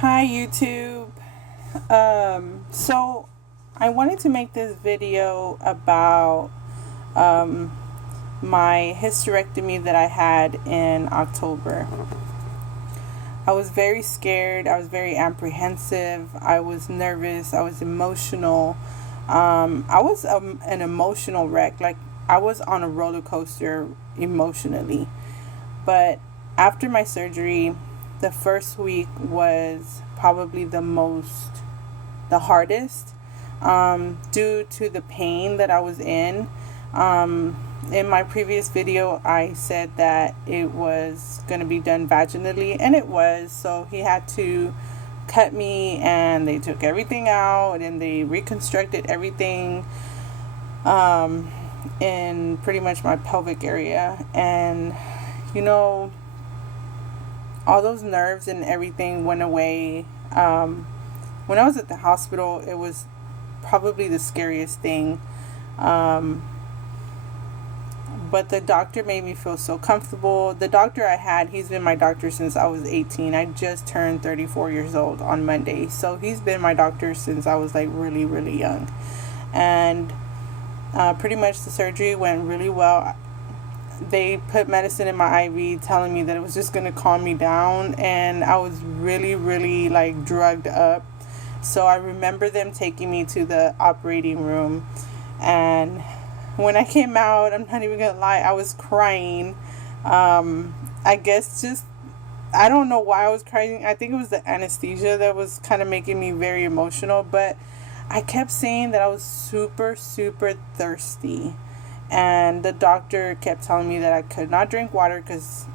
Hi YouTube. So I wanted to make this video about my hysterectomy that I had in October. I was very scared. I was very apprehensive. I was nervous. I was emotional. I was an emotional wreck. Like, I was on a roller coaster emotionally. But after my surgery, the first week was probably the hardest, due to the pain that I was in. In my previous video, I said that it was going to be done vaginally, and it was. So he had to cut me, and they took everything out, and they reconstructed everything in pretty much my pelvic area. And all those nerves and everything went away. When I was at the hospital, it was probably the scariest thing. But the doctor made me feel so comfortable. The doctor I had, he's been my doctor since I was 18. I just turned 34 years old on Monday. So he's been my doctor since I was like really, really young. And pretty much the surgery went really well. They put medicine in my IV telling me that it was just going to calm me down, and I was really, really like drugged up. So I remember them taking me to the operating room, and when I came out, I'm not even going to lie, I was crying. I guess just, I don't know why I was crying. I think it was the anesthesia that was kind of making me very emotional, but I kept saying that I was super, super thirsty. And the doctor kept telling me that I could not drink water because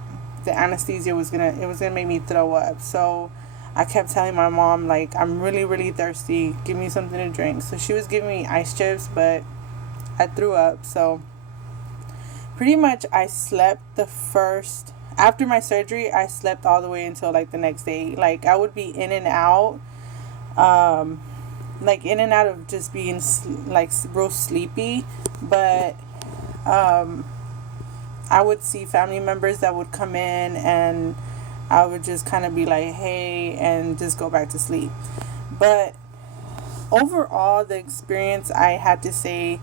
the anesthesia was gonna make me throw up. So I kept telling my mom, like, I'm really, really thirsty. Give me something to drink. So she was giving me ice chips, but I threw up. So pretty much I slept after my surgery, I slept all the way until like the next day. Like, I would be in and out, of just being like real sleepy, but I would see family members that would come in, and I would just kind of be like, hey, and just go back to sleep. But overall, the experience, I had to say,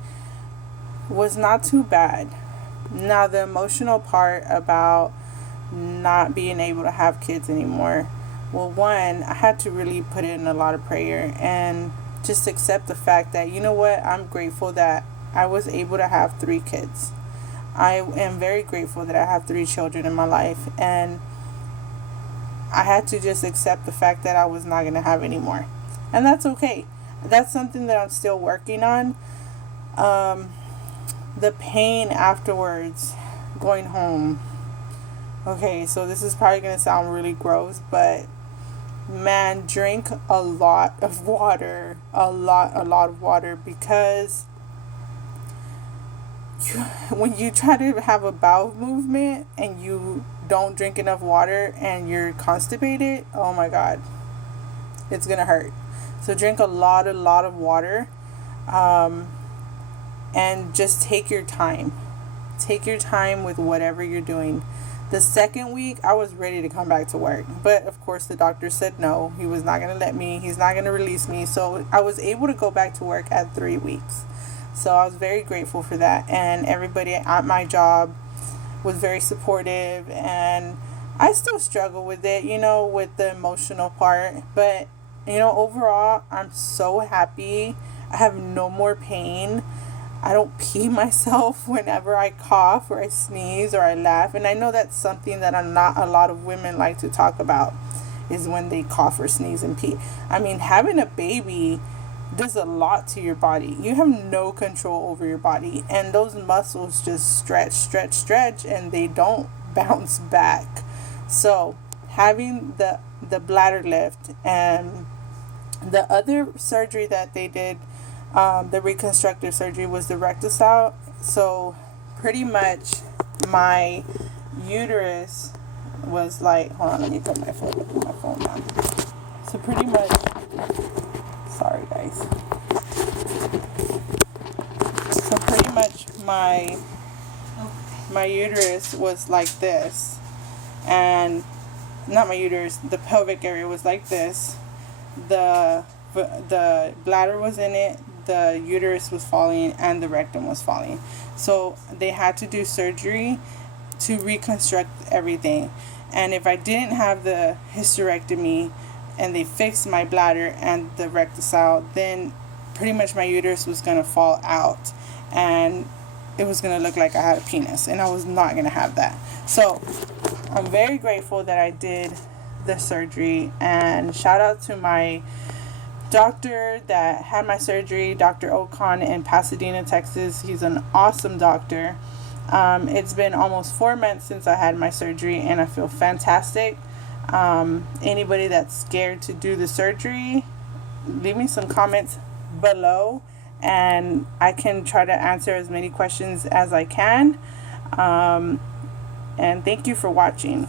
was not too bad. Now, the emotional part about not being able to have kids anymore. Well, one, I had to really put in a lot of prayer and just accept the fact that, you know what, I'm grateful that I was able to have 3 kids. I am very grateful that I have 3 children in my life, and I had to just accept the fact that I was not going to have any more. And that's okay. That's something that I'm still working on. The pain afterwards, going home. Okay, so this is probably going to sound really gross, but man, drink a lot of water. A lot of water, because when you try to have a bowel movement and you don't drink enough water and you're constipated, oh my god, it's gonna hurt. So drink a lot of water, and just take your time with whatever you're doing. The second week, I was ready to come back to work, but of course the doctor said no, he was not going to let me, he's not going to release me. So I was able to go back to work at 3 weeks. So I was very grateful for that, and everybody at my job was very supportive, and I still struggle with it, with the emotional part, but overall, I'm so happy. I have no more pain. I don't pee myself whenever I cough or I sneeze or I laugh, and I know that's something that not a lot of women like to talk about, is when they cough or sneeze and pee. I mean, having a baby does a lot to your body. You have no control over your body, and those muscles just stretch, and they don't bounce back. So having the bladder lift, and the other surgery that they did, the reconstructive surgery, was the rectal. So pretty much my uterus was like, hold on, let me put my phone down. So pretty much, sorry guys. So pretty much my uterus was like this, and not my uterus, the pelvic area was like this. The bladder was in it, the uterus was falling, and the rectum was falling. So they had to do surgery to reconstruct everything. And if I didn't have the hysterectomy and they fixed my bladder and the recticile, then pretty much my uterus was going to fall out and it was going to look like I had a penis, and I was not going to have that. So I'm very grateful that I did the surgery, and shout out to my doctor that had my surgery, Dr. Ocon in Pasadena, Texas. He's an awesome doctor. It's been almost 4 months since I had my surgery, and I feel fantastic. Anybody that's scared to do the surgery, leave me some comments below, and I can try to answer as many questions as I can. And thank you for watching.